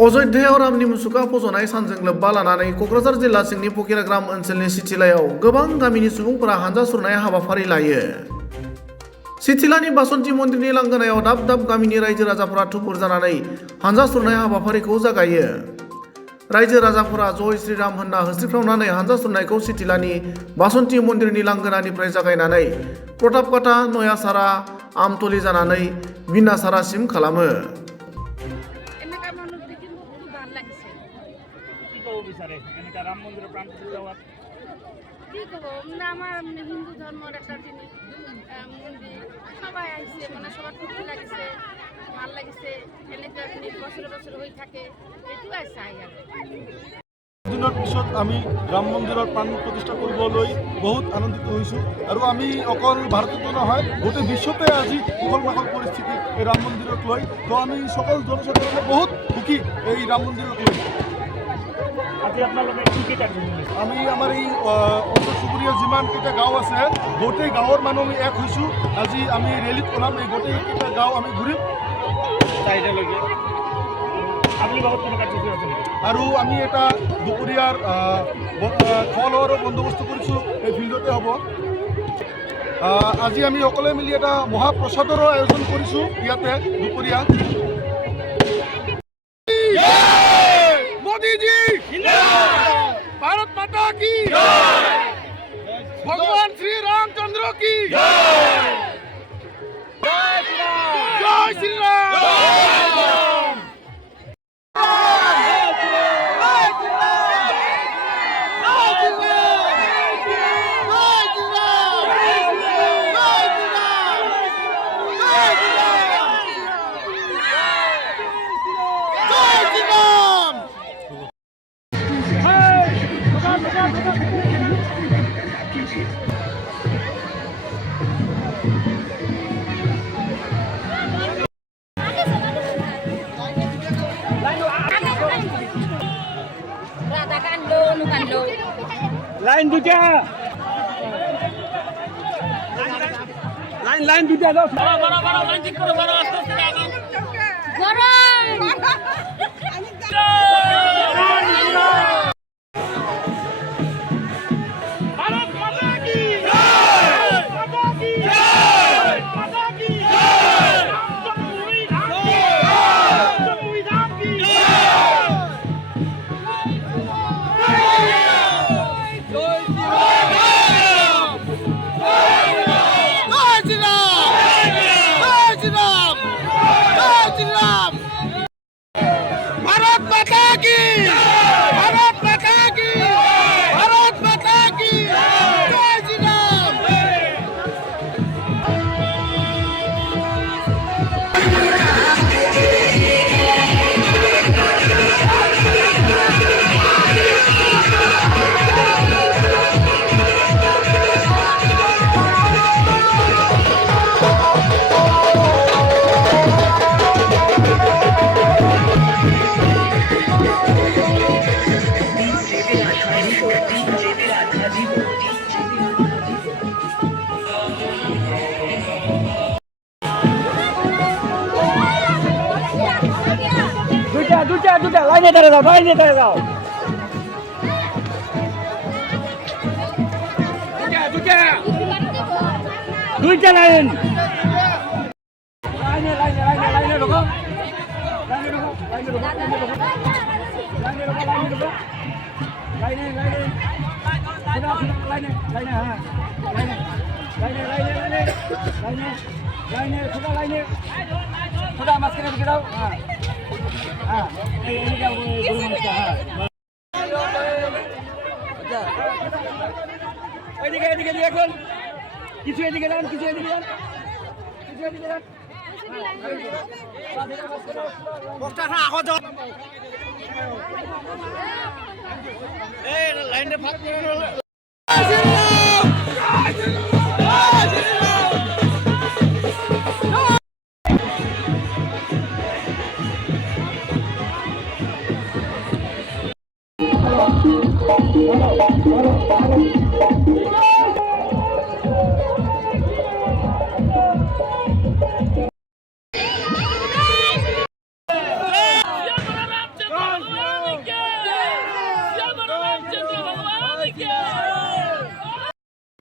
अयोध्यायाव रामनि मुसुखा फज'नाय सानजों लोब्बा लानानै क'क्राझार जिल्ला सिंनि फकिराग्राम ओनसोलनि सिथिलायाव गोबां गामिनि सुबुंफोरा हानजा सुरनाय हाबाफारि लायो। सिथिलानि बासन्ति मन्दिरनि लांगोनायाव दाब दाब गामिनि रायजो राजाफोरा थुबुर जानानै हानजा सुरनाय हाबाफारिखौ जागायो। रायजो राजाफोरा जय श्रीराम होनना होस्रिख्रावनानै हानजा सुरनायखौ सिथिलानि बासन्ति मन्दिरनि लांगोनानिफ्राय जागायनानै प्रतापकाटा, नयासारा, आमतली जानानै बिनासारासिम खालामो। আমার হিন্দু ধর্মের একটা জিনিস মন্দির সবাই আসছে মানে সবার খুশি লাগিছে ভাল লাগিছে এনেকে বছরে বছরে হয়ে থাকে এইটোৱে চাই আৰু দিনৰ পিছত আমি ৰাম মন্দিৰৰ প্ৰাণ প্ৰতিষ্ঠা কৰিবলৈ বহুত আনন্দিত হৈছোঁ আৰু আমি অকল ভাৰততো নহয় গোটেই বিশ্বতে আজি উখল মাখল পৰিস্থিতি এই ৰাম মন্দিৰক লৈ তো আমি সকল জনসাধাৰণে বহুত সুখী এই ৰাম মন্দিৰক লৈ। আজি আপোনালোকে কি কি কাৰ্যসূচী আমি আমাৰ এই ওচৰ চুবুৰীয়া যিমানকেইটা গাঁও আছে গোটেই গাঁৱৰ মানুহ আমি এক হৈছোঁ। আজি আমি ৰেলীত ওলাম, এই গোটেইকেইটা গাঁও আমি ঘূৰিম চাৰিটালৈকে। আপুনি লগত কোনো কাৰ্যসূচী আছে নেকি? আৰু আমি এটা দুপৰীয়াৰ খোৱা লোৱাৰো বন্দোবস্ত কৰিছোঁ, এই ফিল্ডতে হ'ব। আজি আমি সকলোৱে মিলি এটা মহাপ্ৰসাদৰো আয়োজন কৰিছোঁ ইয়াতে দুপৰীয়া। मोदी जी भारत माता की भगवान श्री रामचंद्र की जय श्री राम। লাইন দুটা লাইন দুটা দাও লাইন ঠিক করো আস্তে দুটা লাইনে দাঁড়িয়ে যাও দুইটা লাইন ঢোকো মাঝখানে ঢুকে দাও। এদিকে এখন কিছু এদিকে যান লাইনটা ভাগ করে Hello.